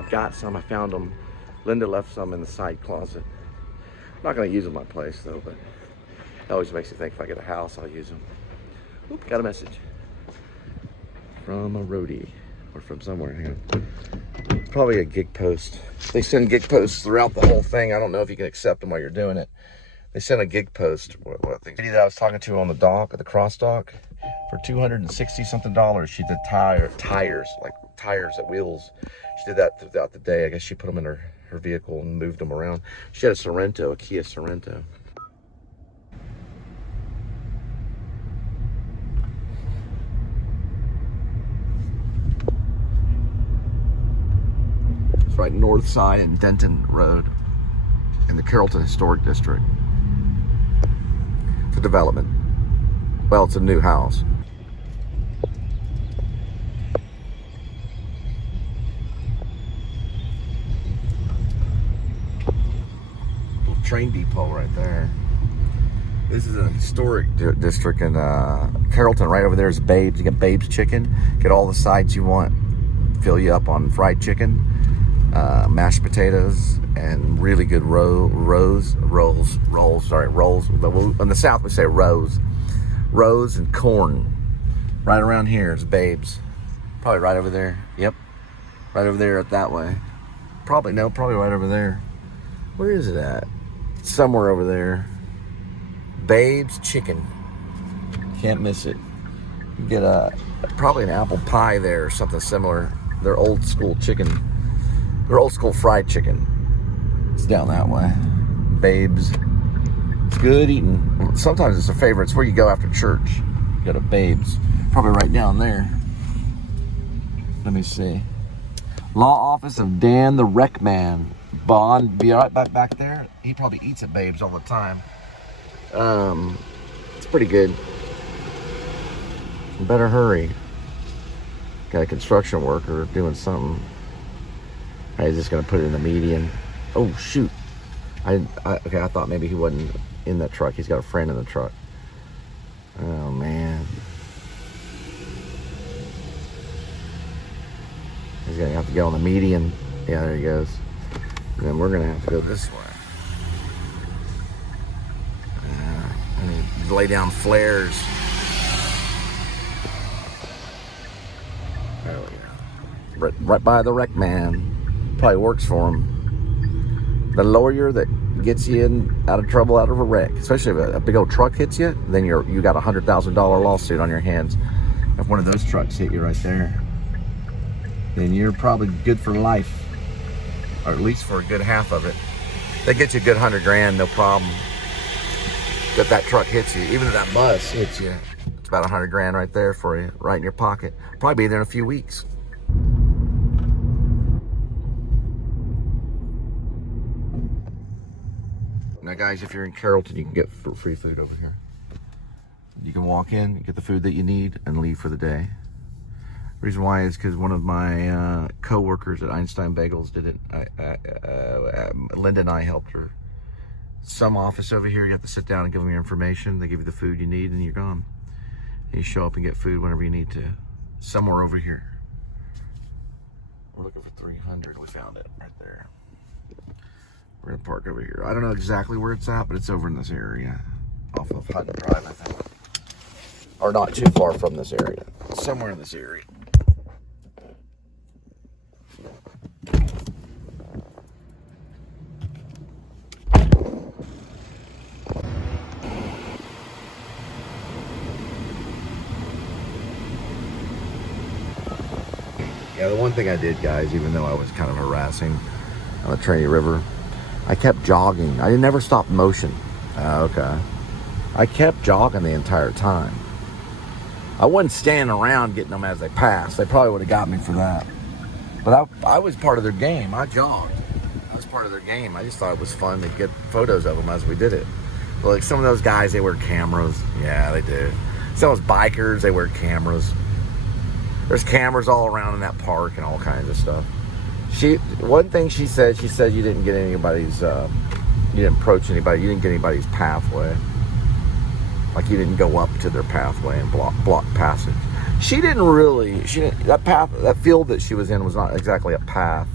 I've got some, I found them. Linda left some in the side closet. I'm not gonna use them in my place though, but it always makes me think if I get a house, I'll use them. Oop, got a message from a roadie, or from somewhere. Hang on. Probably a gig post. They send gig posts throughout the whole thing. I don't know if you can accept them while you're doing it. They sent a gig post. What thing? Lady that I was talking to on the dock, at the cross dock, for $260 something. She did tires, like tires at wheels. She did that throughout the day. I guess she put them in her vehicle and moved them around. She had a Sorrento, a Kia Sorrento. It's right north side in Denton Road in the Carrollton Historic District. It's a development. Well, it's a new house. Little train depot right there. This is a historic district in Carrollton. Right over there is Babes. You get Babes chicken. Get all the sides you want. Fill you up on fried chicken, mashed potatoes, and really good rolls. In the South we say rows and corn. Right around here is Babes. Probably right over there. Yep, right over there that way. Probably right over there. Where is it at? Somewhere over there. Babes chicken. Can't miss it. You get probably an apple pie there or something similar. They're old school chicken. They're old school fried chicken. It's down that way. Babes. It's good eating. Sometimes it's a favorite. It's where you go after church. You go to Babes. Probably right down there. Let me see. Law Office of Dan the Wreck Man. Bond. Be right back there. He probably eats at Babes all the time. It's pretty good. You better hurry. Got a construction worker doing something. He's just gonna put it in the median. Oh shoot! I thought maybe he wasn't in that truck. He's got a friend in the truck. Oh man! He's gonna have to get on the median. Yeah, there he goes. And then we're gonna have to go this way. And lay down flares. Oh yeah! Right by the wreck man. Probably works for him. The lawyer that gets you out of trouble, out of a wreck, especially if a big old truck hits you, then you got a $100,000 lawsuit on your hands. If one of those trucks hit you right there, then you're probably good for life, or at least for a good half of it. They get you a good $100,000, no problem. If that truck hits you, even if that bus hits you, it's about $100,000 right there for you, right in your pocket. Probably be there in a few weeks. Now guys, if you're in Carrollton, you can get free food over here. You can walk in, get the food that you need, and leave for the day. The reason why is because one of my co-workers at Einstein Bagels did it. Linda and I helped her. Some office over here, you have to sit down and give them your information. They give you the food you need, and you're gone. And you show up and get food whenever you need to. Somewhere over here. We're looking for 300. We found it right there. We're gonna park over here. I don't know exactly where it's at, but it's over in this area. Off of Hutton Drive, I think. Or not too far from this area. Somewhere in this area. Yeah, the one thing I did, guys, even though I was kind of harassing on the Trinity River, I kept jogging. I never stopped motion. Okay. I kept jogging the entire time. I wasn't standing around getting them as they passed. They probably would have got me for that. But I was part of their game. I jogged. I was part of their game. I just thought it was fun to get photos of them as we did it. But like some of those guys, they wear cameras. Yeah, they do. Some of those bikers, they wear cameras. There's cameras all around in that park and all kinds of stuff. One thing she said you didn't get anybody's, you didn't approach anybody, you didn't get anybody's pathway. Like you didn't go up to their pathway and block passage. That field that she was in was not exactly a path.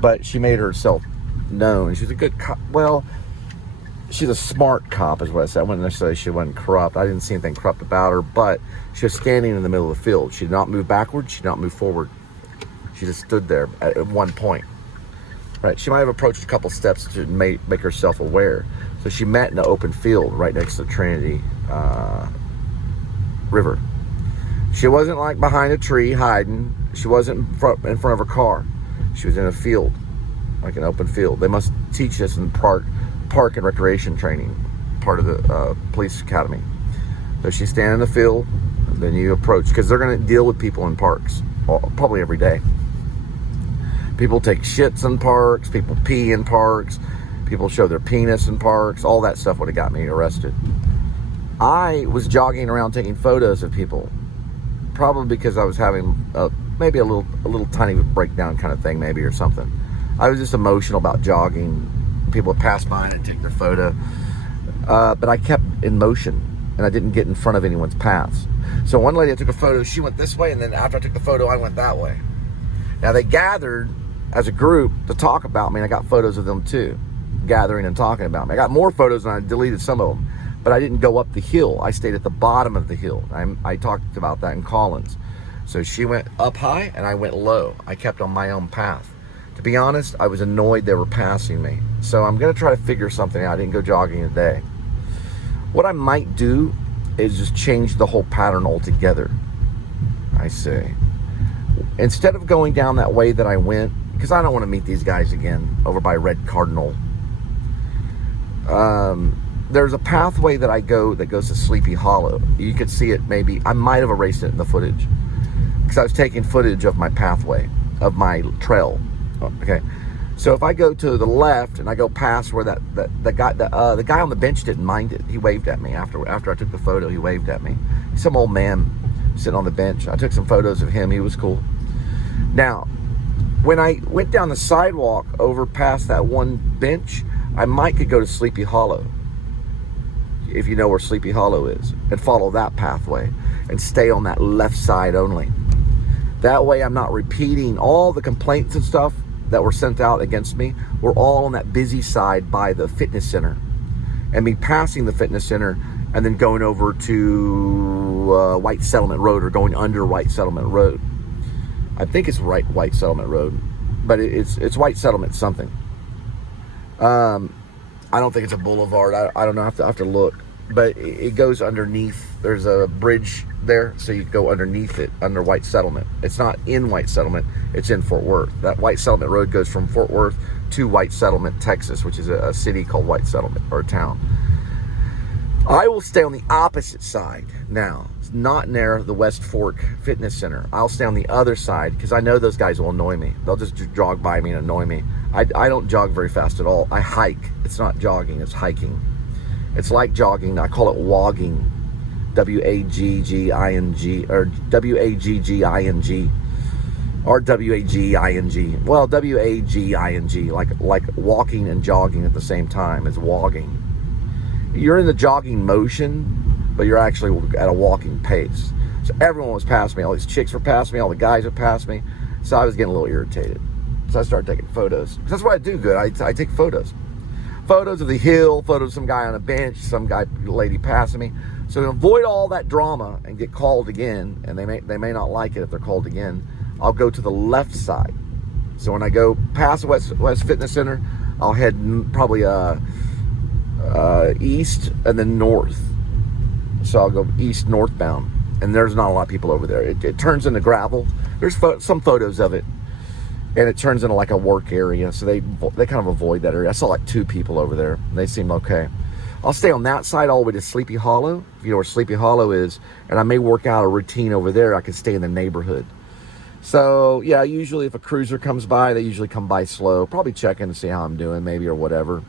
but she made herself known. She's a good cop. Well, she's a smart cop is what I said. I wouldn't necessarily say she wasn't corrupt. I didn't see anything corrupt about her, but she was standing in the middle of the field. She did not move backwards. She did not move forward. She just stood there at one point. Right? She might have approached a couple steps to make herself aware. So she met in the open field right next to the Trinity River. She wasn't like behind a tree hiding. She wasn't in front of her car. She was in a field, like an open field. They must teach this in park and recreation training, part of the police academy. So she's standing in the field, and then you approach, because they're going to deal with people in parks, probably every day. People take shits in parks, people pee in parks, people show their penis in parks, all that stuff would have got me arrested. I was jogging around taking photos of people, probably because I was having maybe a little tiny breakdown kind of thing, maybe, or something. I was just emotional about jogging. People would pass by and I'd take their photo. But I kept in motion, and I didn't get in front of anyone's paths. So one lady I took a photo, she went this way, and then after I took the photo, I went that way. Now they gathered as a group to talk about me, and I got photos of them too, gathering and talking about me. I got more photos, and I deleted some of them, but I didn't go up the hill. I stayed at the bottom of the hill. I talked about that in Collins. So she went up high, and I went low. I kept on my own path. To be honest, I was annoyed they were passing me. So I'm going to try to figure something out. I didn't go jogging today. What I might do is just change the whole pattern altogether. I say, instead of going down that way that I went, because I don't want to meet these guys again over by Red Cardinal. There's a pathway that I go that goes to Sleepy Hollow. You could see it maybe. I might have erased it in the footage, because I was taking footage of my pathway, of my trail. Okay, so if I go to the left and I go past where the guy on the bench didn't mind it. He waved at me after I took the photo. He waved at me. Some old man sitting on the bench. I took some photos of him. He was cool. Now, when I went down the sidewalk over past that one bench, I could go to Sleepy Hollow, if you know where Sleepy Hollow is, and follow that pathway and stay on that left side only. That way I'm not repeating all the complaints and stuff that were sent out against me. Were all on that busy side by the fitness center, and me passing the fitness center and then going over to White Settlement Road, or going under White Settlement Road. I think it's White Settlement Road, but it's White Settlement something. I don't think it's a boulevard. I don't know. I have to look. But it goes underneath. There's a bridge there, so you go underneath it, under White Settlement. It's not in White Settlement. It's in Fort Worth. That White Settlement Road goes from Fort Worth to White Settlement, Texas, which is a city called White Settlement, or a town. I will stay on the opposite side now. It's not near the West Fork Fitness Center. I'll stay on the other side, because I know those guys will annoy me. They'll just jog by me and annoy me. I don't jog very fast at all. I hike. It's not jogging, it's hiking. It's like jogging. I call it wogging. W-A-G-G-I-N-G, or W-A-G-G-I-N-G, or W-A-G-I-N-G. Well, W-A-G-I-N-G, like walking and jogging at the same time is wogging. You're in the jogging motion, but you're actually at a walking pace. So everyone was past me. All these chicks were past me. All the guys were past me. So I was getting a little irritated. So I started taking photos. That's what I do good. I take photos. Photos of the hill, photos of some guy on a bench, some lady passing me. So to avoid all that drama and get called again, and they may not like it if they're called again, I'll go to the left side. So when I go past West Fitness Center, I'll head probably east and then north. So I'll go east northbound, and there's not a lot of people over there. It turns into gravel. There's some photos of it, and it turns into like a work area. So they kind of avoid that area. I saw like 2 people over there. They seemed okay. I'll stay on that side all the way to Sleepy Hollow. If you know where Sleepy Hollow is, and I may work out a routine over there. I can stay in the neighborhood. So yeah, usually if a cruiser comes by, they usually come by slow, probably check in to see how I'm doing, maybe, or whatever.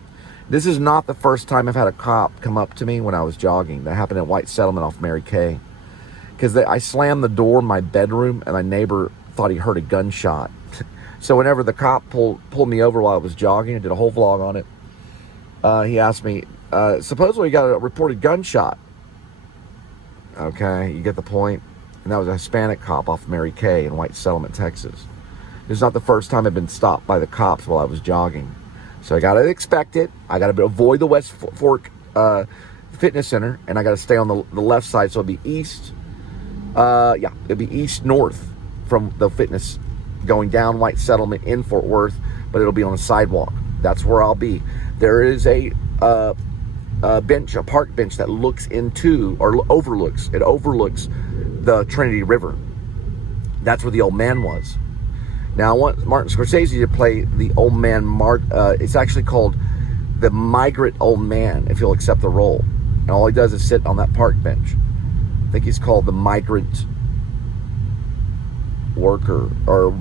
This is not the first time I've had a cop come up to me when I was jogging. That happened at White Settlement off Mary Kay. Because I slammed the door in my bedroom, and my neighbor thought he heard a gunshot. So whenever the cop pulled me over while I was jogging, I did a whole vlog on it. He asked me, supposedly you got a reported gunshot. Okay, you get the point. And that was a Hispanic cop off Mary Kay in White Settlement, Texas. This is not the first time I've been stopped by the cops while I was jogging. So I got to expect it. I got to avoid the West Fork Fitness Center, and I got to stay on the left side, so it'll be east. It'll be east-north from the fitness, going down White Settlement in Fort Worth, but it'll be on a sidewalk. That's where I'll be. There is a park bench that looks into, or overlooks the Trinity River. That's where the old man was. Now I want Martin Scorsese to play the old man. It's actually called the Migrant Old Man, if he'll accept the role. And all he does is sit on that park bench. I think he's called the Migrant Worker, or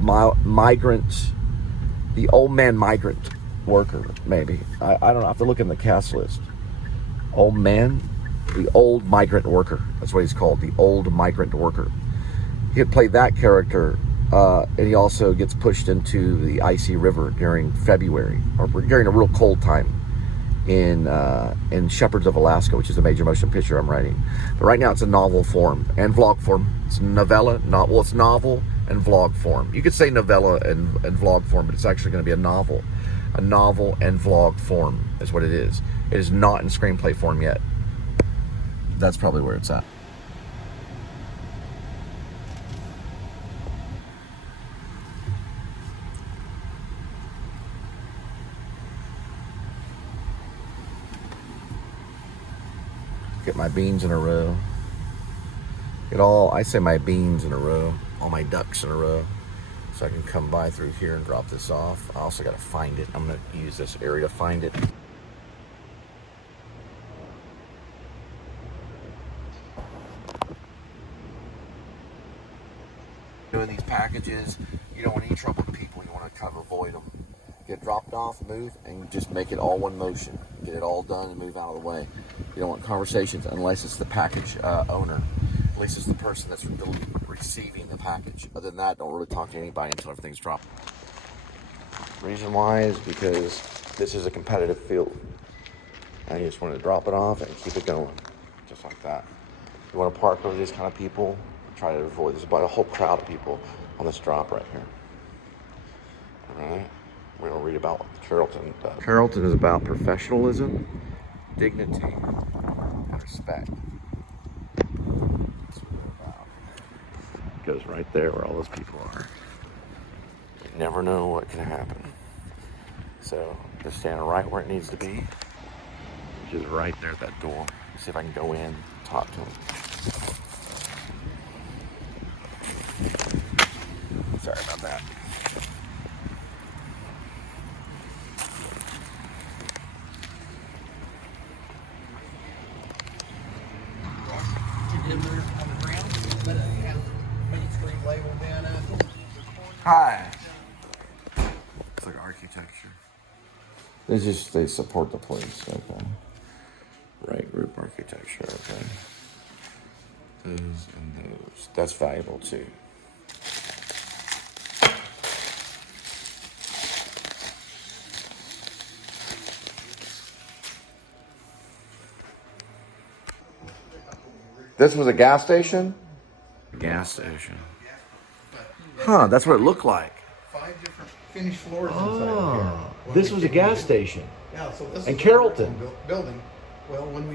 the Old Man Migrant Worker, maybe. I don't know. I have to look in the cast list. Old Man, the Old Migrant Worker. That's what he's called, the Old Migrant Worker. He'd play that character, and he also gets pushed into the icy river during February, or during a real cold time in Shepherds of Alaska, which is a major motion picture I'm writing. But right now it's a novel form and vlog form. It's novella, it's novel and vlog form. You could say novella and vlog form, but it's actually going to be a novel. A novel and vlog form is what it is. It is not in screenplay form yet. That's probably where it's at. Get my beans in a row. I say my beans in a row, all my ducks in a row, so I can come by through here and drop this off. I also got to find it. I'm going to use this area to find it. Doing these packages, you don't want any trouble with people. You want to avoid them. Get dropped off, move, and just make it all one motion. Get it all done and move out of the way. You don't want conversations unless it's the package owner. At least it's the person that's receiving the package. Other than that, don't really talk to anybody until everything's dropped. Reason why is because this is a competitive field. And you just want to drop it off and keep it going. Just like that. You want to park over these kind of people, try to avoid. There's about a whole crowd of people on this drop right here. All right. We're going to read about what Carrollton does. Carrollton is about professionalism, dignity, and respect. That's what we're about. It goes right there where all those people are. You never know what can happen. So just stand right where it needs to be, which is right there at that door. See if I can go in and talk to him. Sorry about that. Hi. It's like architecture. They support the place. Okay. Right group architecture. Okay. Those and those. That's valuable too. This was a gas station? Gas station. Huh, that's what it looked like. 5 different finished floors inside here. This was a gas station. Yeah, so this in is Carrollton. Building. Well, when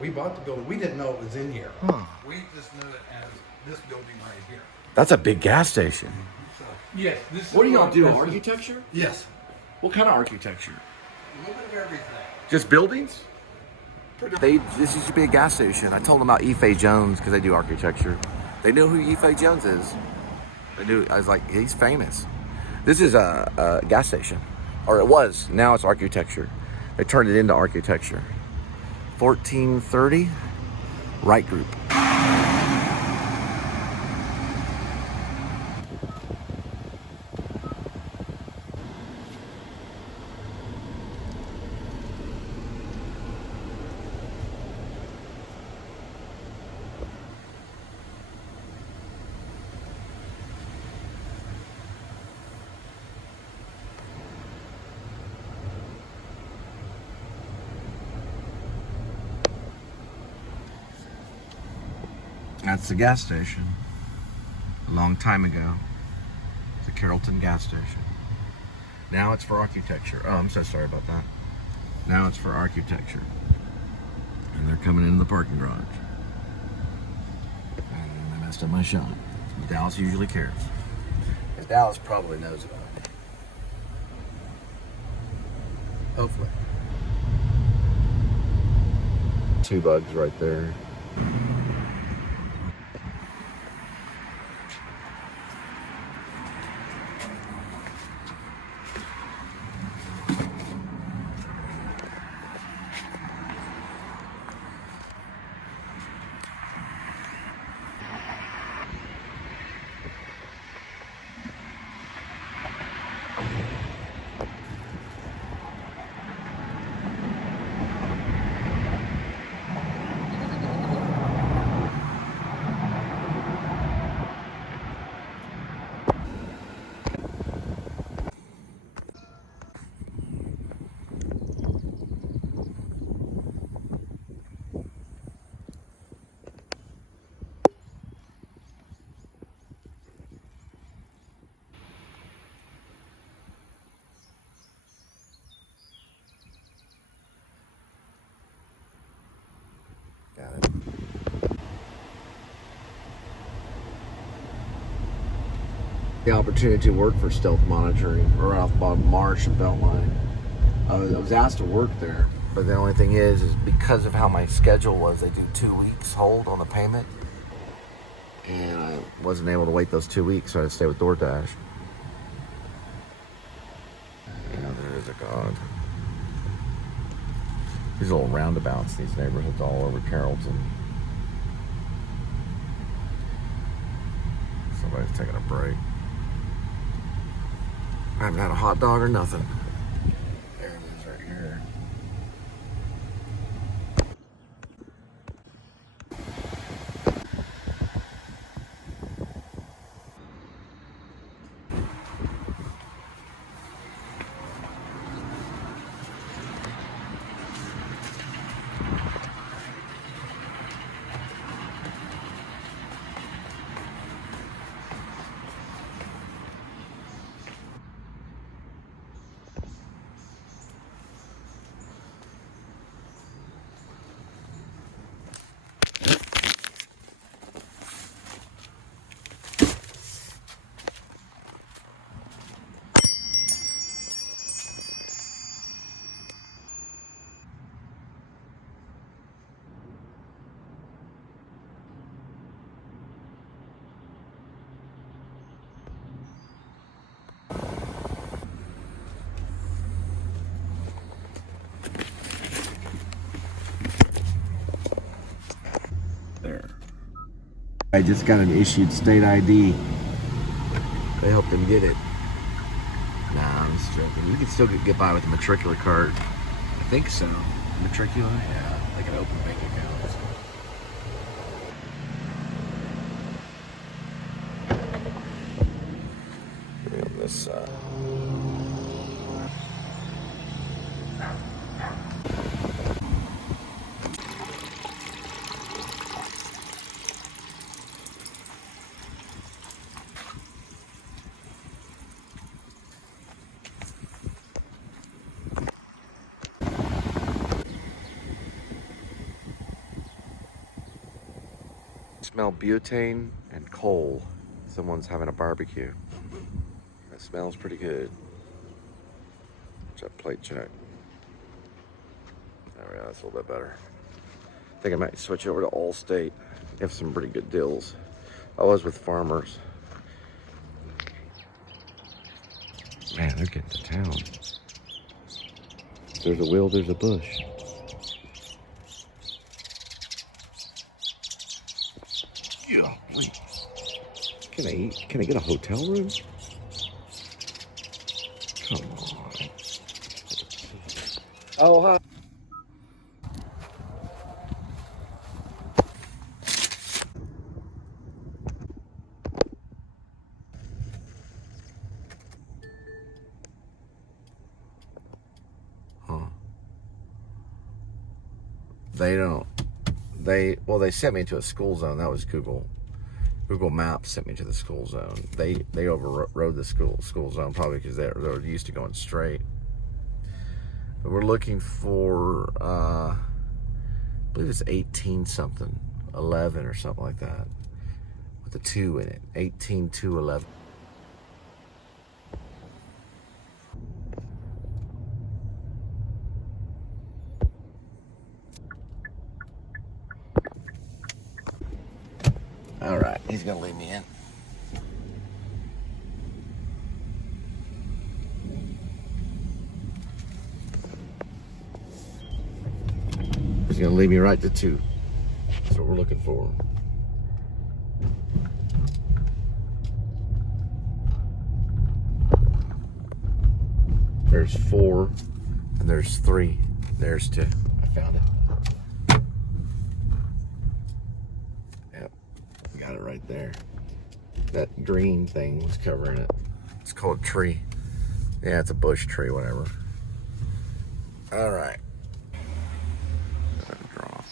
we bought the building, we didn't know it was in here. Huh. We just knew it as this building right here. That's a big gas station. So, yes. This What do y'all do? Architecture? Yes. What kind of architecture? A little bit of everything. Just buildings? This used to be a gas station. I told them about Ife Jones because they do architecture. They knew who Ife Jones is. They knew. I was like, he's famous. This is a gas station, or it was. Now it's architecture. They turned it into architecture. 1430, Right Group. That's the gas station. A long time ago. the Carrollton gas station. Now it's for architecture. Oh, I'm so sorry about that. Now it's for architecture. And they're coming into the parking garage. And I messed up my shot. Dallas usually cares. Because Dallas probably knows about me. Hopefully. 2 bugs right there. Got it. The opportunity to work for Stealth Monitoring or off Bob Marsh and Beltline. I was asked to work there, but the only thing is because of how my schedule was, they do 2 weeks hold on the payment, and I wasn't able to wait those 2 weeks, so I had to stay with DoorDash. Yeah, there is a God. These little roundabouts, these neighborhoods all over Carrollton. Somebody's taking a break. I haven't had a hot dog or nothing. There it is right here. There. I just got an issued state ID. They helped him get it. Nah, I'm just joking. You can still get by with a matricular card. I think so. Matricular? Yeah, like an open bank account. Maybe on this side. Smell butane and coal. Someone's having a barbecue. It smells pretty good. Check plate check. There we go, that's a little bit better. I think I might switch over to Allstate. They have some pretty good deals. I was with Farmers. Man, they're getting to town. There's a wheel, there's a bush. Yeah, wait. Can I eat? Can I get a hotel room? Come on. Oh, hi. Huh. They don't. Well, they sent me to a school zone. That was Google. Google Maps sent me to the school zone. They overrode the school zone probably because they're used to going straight. But we're looking for, I believe it's 18 something, 11 or something like that, with a 2 in it. 18-211. All right, he's gonna leave me in. He's gonna lead me right to 2. That's what we're looking for. There's 4, and there's 3. There's 2. I found it. Yep, got it right there. That green thing was covering it. It's called a tree. Yeah, it's a bush tree, whatever. All right. Draw.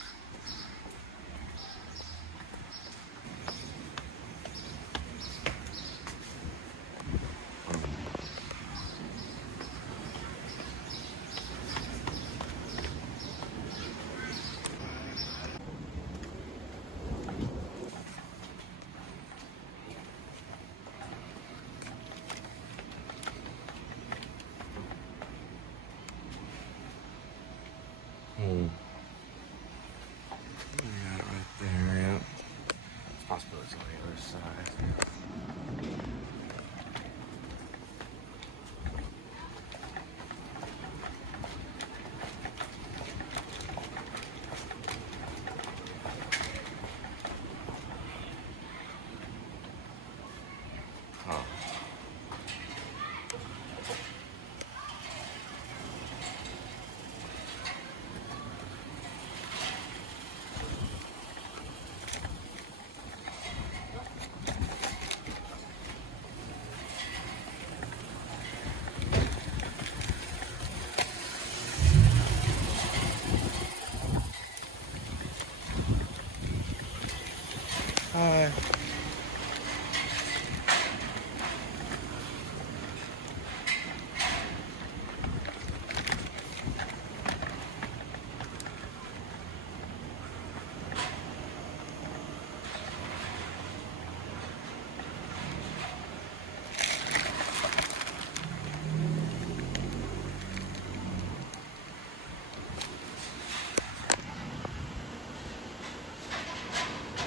Yeah, right there, yeah. It's possible it's on the other side. Oh. Hi.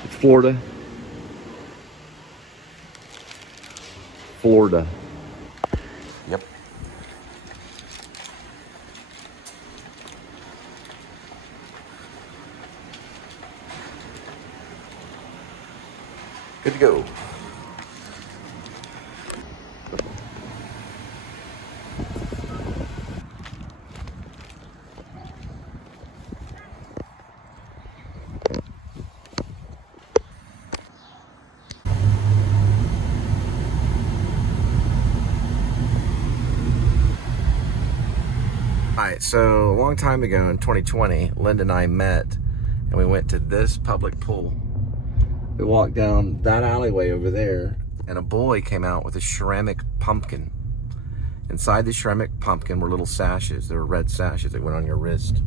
It's Florida. Florida. Yep. Good to go. Alright, so a long time ago in 2020, Linda and I met and we went to this public pool. We walked down that alleyway over there and a boy came out with a ceramic pumpkin. Inside the ceramic pumpkin were little sashes. They were red sashes that went on your wrist.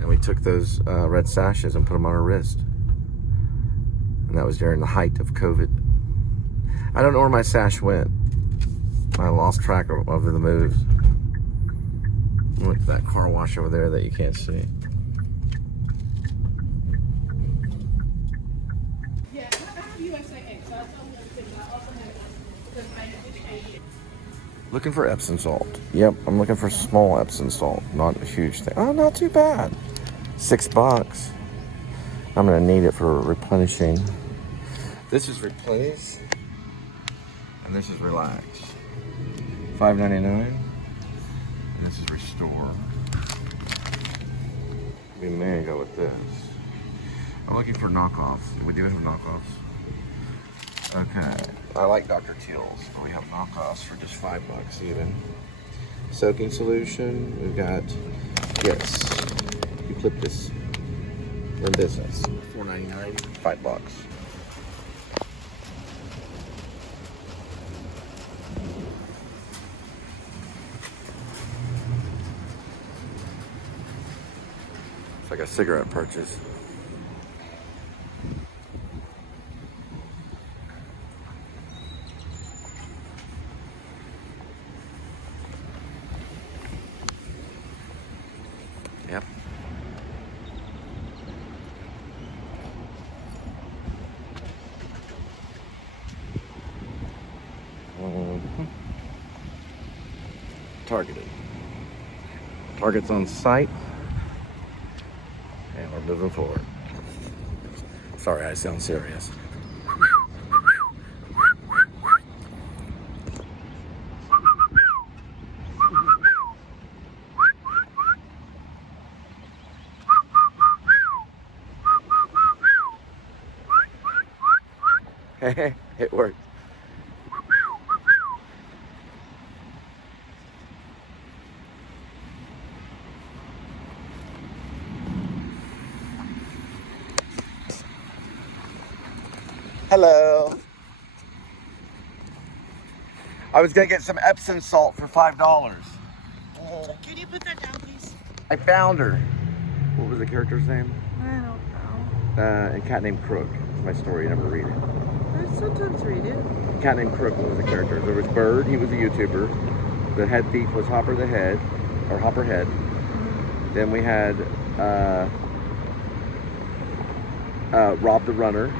And we took those red sashes and put them on our wrist. And that was during the height of COVID. I don't know where my sash went. I lost track of the moves. Look at that car wash over there that you can't see. Yeah, I have USA, so I told him everything, but I also have because I educated. Looking for Epsom salt. Yep, I'm looking for small Epsom salt, not a huge thing. Oh, not too bad. $6. I'm gonna need it for replenishing. This is replace, and this is relax. $5.99. This is restore. We may go with this. I'm looking for knockoffs. We do have knockoffs. Okay. I like Dr. Teal's, but we have knockoffs for just $5 even. Soaking solution. We've got this. Eucalyptus. And this is $4.99. $5. like a cigarette purchase. Yep. Targeted. Target's on site. And we're moving forward. Sorry, I sound serious. It worked. Hello. I was gonna get some Epsom salt for $5. Can you put that down, please? I found her. What was the character's name? I don't know. A cat named Crook. It's my story. You never read it. I sometimes read it. A cat named Crook was the character. There was Bird. He was a YouTuber. The head thief was Hopper the Head, or Hopper Head. Then we had Rob the Runner.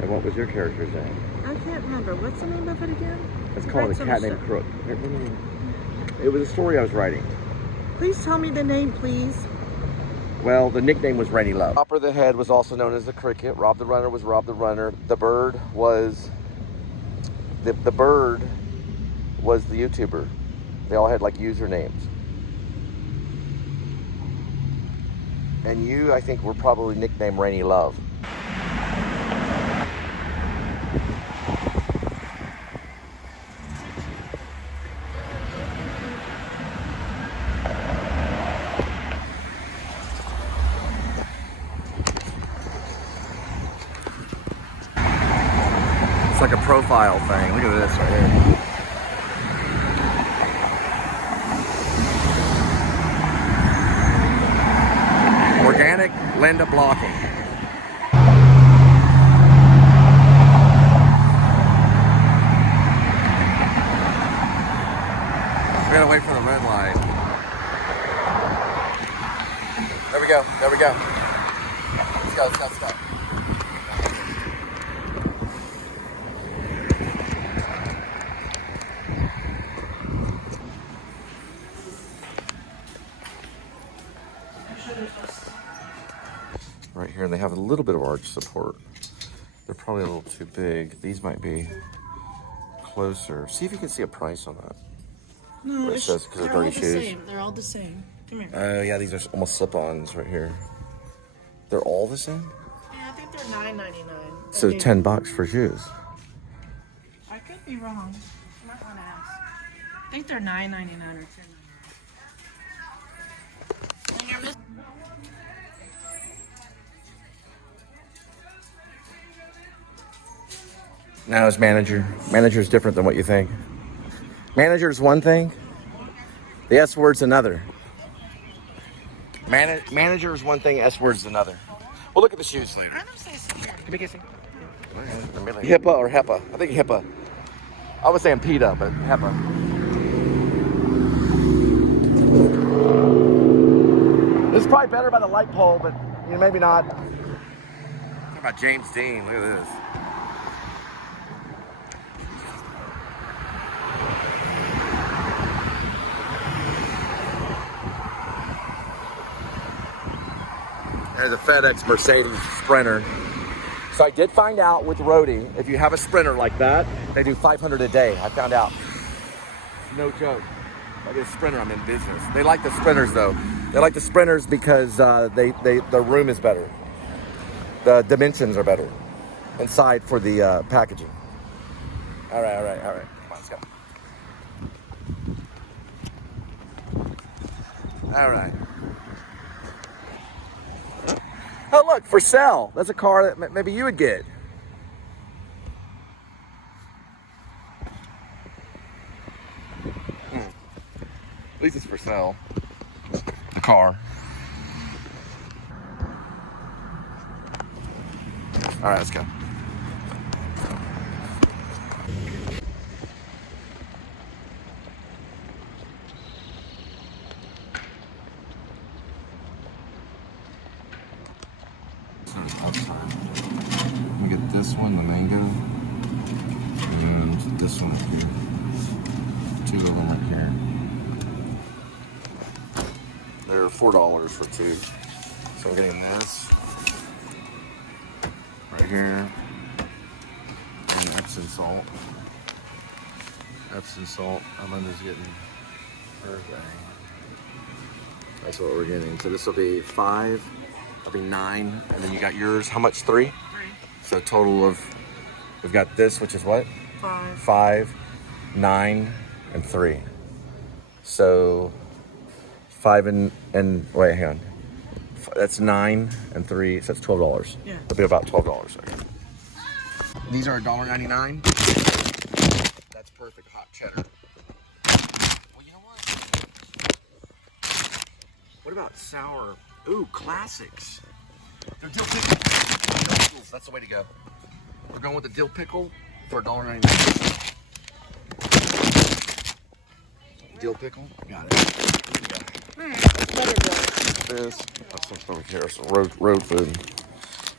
And what was your character's name? I can't remember. What's the name of it again? It's called A Cat Named Crook. It was a story I was writing. Please tell me the name, please. Well, the nickname was Rainy Love. Hopper the Head was also known as the Cricket. Rob the Runner was Rob the Runner. The Bird was the Bird was the YouTuber. They all had like usernames. And you, I think, were probably nicknamed Rainy Love. It's like a profile thing. Look at this right here. Organic Linda blocking. We gotta wait for the red light. There we go. There we go. Let's go. Let's go. Let's go. Right here, and they have a little bit of arch support. They're probably a little too big. These might be closer. See if you can see a price on that. No, It says because they're all dirty the shoes. same. They're all the same. Come here. Oh yeah, these are almost slip-ons right here. They're all the same. Yeah, I think they're $9.99. So Okay. $10 for shoes. I could be wrong. I might want to ask. I think they're $9.99 or $10.99. And you're missing. Now it's manager. Manager is different than what you think. Manager is one thing. The S word's another. Manager is one thing. S word's another. We'll look at the shoes later. I don't say so. Give me a kissing. HIPAA or HEPA? I think HIPAA. I was saying PETA, but HEPA. This is probably better by the light pole, but you know, maybe not. Talk about James Dean. Look at this. There's a FedEx Mercedes Sprinter. So I did find out with Roadie, if you have a Sprinter like that, they do 500 a day. I found out. No joke. If I get a Sprinter, I'm in business. They like the Sprinters though. They like the Sprinters because the room is better. The dimensions are better inside for the packaging. All right. Come on, let's go. All right. Oh, look, for sale. That's a car that maybe you would get. At least it's for sale. The car. All right, let's go. Let me get this one, the mango, and this one up here. Two of them right here. They're $4 for two. So I'm getting this right here, and Epsom salt. Epsom salt. Amanda's getting her thing. That's what we're getting. So this will be 5. That'll be 9, and then you got yours. How much? 3? 3. So total of, we've got this, which is what? 5. 5, 9, and 3. So 5 and wait, hang on. That's 9 and 3, so that's $12. Yeah. It'll be about $12. Okay. These are $1.99. That's perfect, hot cheddar. Well, you know what? What about sour? Ooh, classics. They're dill pickles. That's the way to go. We're going with the dill pickle for $1.99. Dill pickle? Got it. This. That's some over here. Some road food.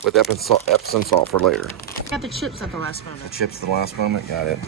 With Epsom salt for later. Got the chips at the last The moment. chips at the last moment? Got it.